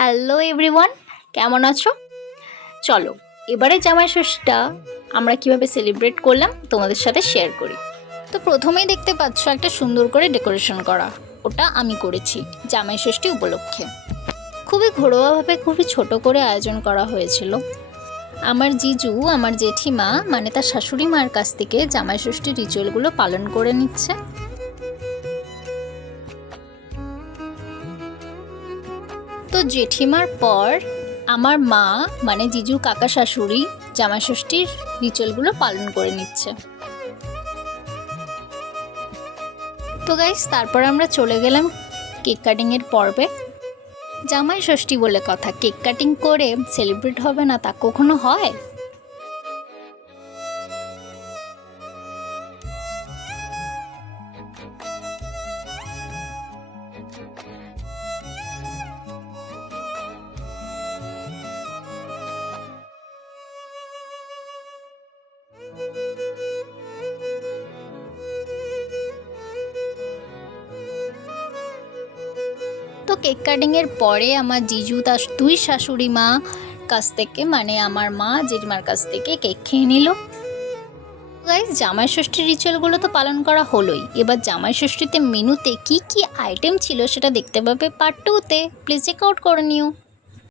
Hello everyone কেমন আছো? চলো, এবারে জামাই ষষ্ঠীটা আমরা কীভাবে সেলিব্রেট করলাম তোমাদের সাথে শেয়ার করি। তো প্রথমেই দেখতে পাচ্ছ একটা সুন্দর করে ডেকোরেশন করা। ওটা আমি করেছি জামাই ষষ্ঠী উপলক্ষে। খুবই ঘরোয়াভাবে খুবই ছোট করে আয়োজন করা হয়েছিল। আমার জিজু, আমার জেঠিমা মানে তার শাশুড়ি মার কাছ থেকে জামাই ষষ্ঠী রিচুয়ালগুলো পালন করে নিচ্ছে। তো জেঠিমার পর আমার মা মানে জিজু কাকা শাশুড়ি, জামাই ষষ্ঠীর রিচুয়ালগুলো পালন করে নিচ্ছে। তো গাইস তারপর আমরা চলে গেলাম কেক কাটিংয়ের পর্বে। জামাই ষষ্ঠী বলে কথা, কেক কাটিং করে সেলিব্রেট হবে না তা কখনো হয়? তো কেক কাটিংয়ের পরে আমার জিজু তার দুই শাশুড়ি মা কাছ থেকে মানে আমার মা জেঠিমার কাছ থেকে কেক খেয়ে নিল। জামাই ষষ্ঠীর রিচুয়ালগুলো তো পালন করা হলোই। এবার জামাই ষষ্ঠীতে মেনুতে কি কি আইটেম ছিল সেটা দেখতে পাবে পার্ট টুতে প্লিজ চেক আউট করে নিও।